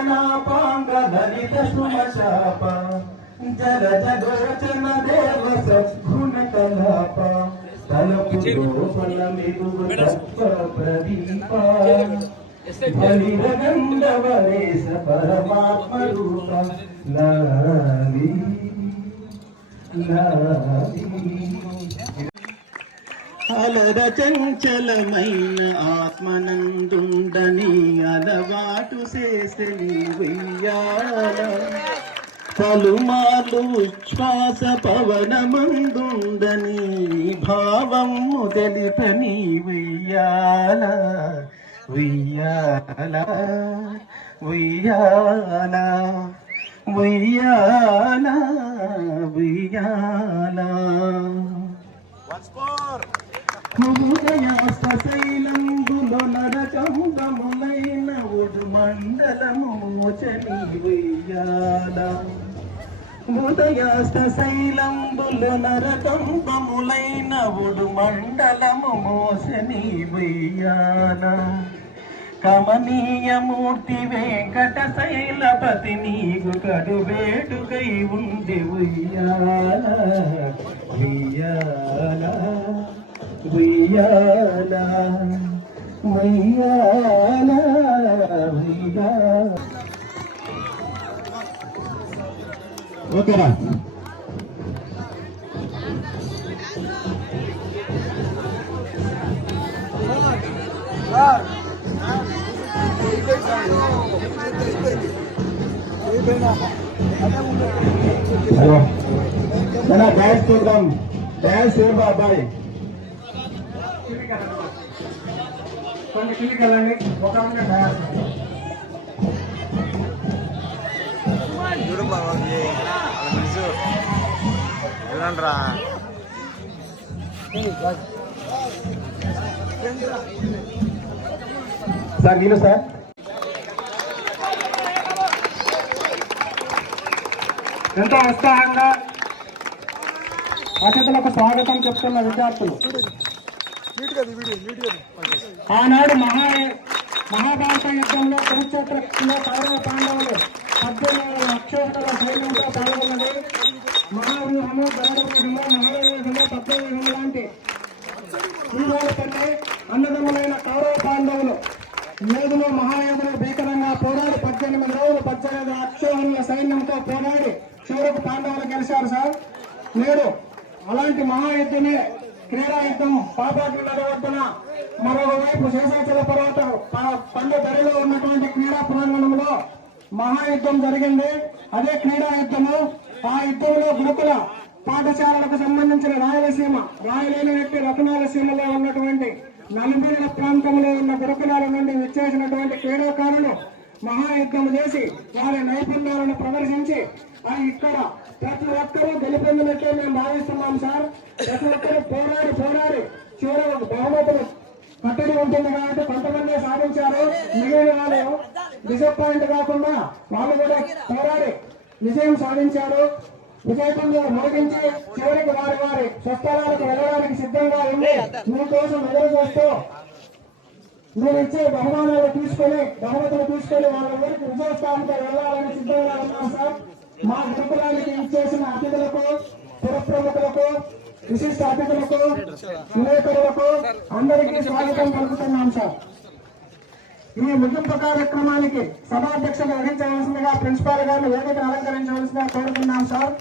రచనాపాంగ లలిత సుమశాప జల జగోచన దేవ సద్గుణ కలాప తలపు లోపల మెరుగు తత్వ ప్రదీప బలిరగండవరేశ పరమాత్మ రూప లాలి లాలి. అలర చంచలమైన ఆత్మనందుండని అలవాటు చేసని వెయ్యాల పలుమార్లు ఉచ్ఛ్వాస పవనమందుండని భావము తెలిపని వెయ్యాల వెయ్యాల వెయ్యాల వెయ్యాల వెయ్యాల. హృదయాస్తశైలంబులో నరకంబములైన ఒడు మండలము మోచని వెయ్యాల హృదయాస్తశైలంబులో నరకంబములైన ఒడు మండలము మోచని వెయ్యాల కమనీయమూర్తి వెంకట శైలపతి నీకు కడు వేడుకై ఉండి ఉయ్యాల ఉయ్యాల ఉయ్యాల ఉయ్యాల ఉయ్యాల. ఓకేరా డ్యాన్స్ చూద్దాం. డ్యాన్స్ ఏమో అబ్బాయి కొన్ని కిందికి వెళ్ళండి. ఒక డ్యాన్స్ చూడండిరా సార్. వీలు సార్ ఎంతో ఉత్సాహంగా అతిథులకు స్వాగతం చెప్తున్న విద్యార్థులు ఆనాడు మహాభారత యుద్ధంలో కురుక్షేత్రంలో కౌరవ పాండవులు 18,000 అక్షోహితుల సైన్యంతో పాల్గొన్నది. మహావ్యూహము గరుడవ్యూహము మహావ్యూహము పద్మవ్యూహము లాంటి వ్యూహాలు పట్టి అన్నదమ్ములైన కౌరవ పాండవులు యోధులు మహాయోధులు భీకరంగా పోరాడి 18 రోజులు 18 అక్షోహితుల సైన్యంతో పోరాడి చివరకు పాండవులు గెలిచారు సార్. నేడు అలాంటి మహాయుద్ధమే క్రీడా యుద్ధం పాపాకి నడవద్దున మరొకవైపు శేషాచల పర్వతం పండు ధరలో ఉన్నటువంటి క్రీడా ప్రాంగణంలో మహాయుద్ధం జరిగింది. అదే క్రీడా యుద్ధము. ఆ యుద్ధంలో గురుకుల పాఠశాలలకు సంబంధించిన రాయలసీమ రాయలేని వ్యక్తి రత్నాలసీమలో ఉన్నటువంటి నలుగురుల ప్రాంతంలో ఉన్న గురుకులాల నుండి విచ్చేసినటువంటి క్రీడాకారులు మహాయుద్ధం చేసి వారి నైపుణ్యాలను ప్రదర్శించి ఇక్కడ ప్రతి ఒక్కరూ గెలుపొందినట్లే మేము భావిస్తున్నాం సార్. ప్రతి ఒక్కరూ పోరాడి చివరి బహుమతులు కట్టడి ఉంటుంది కాబట్టి కొంతమంది సాధించారు. మిగిలిన వాళ్ళు డిసప్పాయింట్ కాకుండా వాళ్ళు కూడా పోరాడి విజయం సాధించారు. విజయపంగా మోగించి చివరికి వారి స్వస్థలాలకు వెళ్ళడానికి సిద్ధంగా ఉంది. మీకోసం ఎదురు చేస్తూ మీరు ఇచ్చే బహుమతులు తీసుకొని వాళ్ళ ఊరికి విజయస్థానంతో వెళ్ళాలని సిద్ధంగా ఉన్నాం సార్. మా గురుకులానికి ఇచ్చేసిన అతిథులకు పురప్రముఖులకు విశిష్ట అతిథులకు విలేకరులకు అందరికీ స్వాగతం పలుకుతున్నాం సార్. ఈ ముగింపు కార్యక్రమానికి సభాధ్యక్షత వహించవలసిందిగా ప్రిన్సిపాల్ గారిని వేదికను అలంకరించవలసిందిగా కోరుతున్నాం సార్.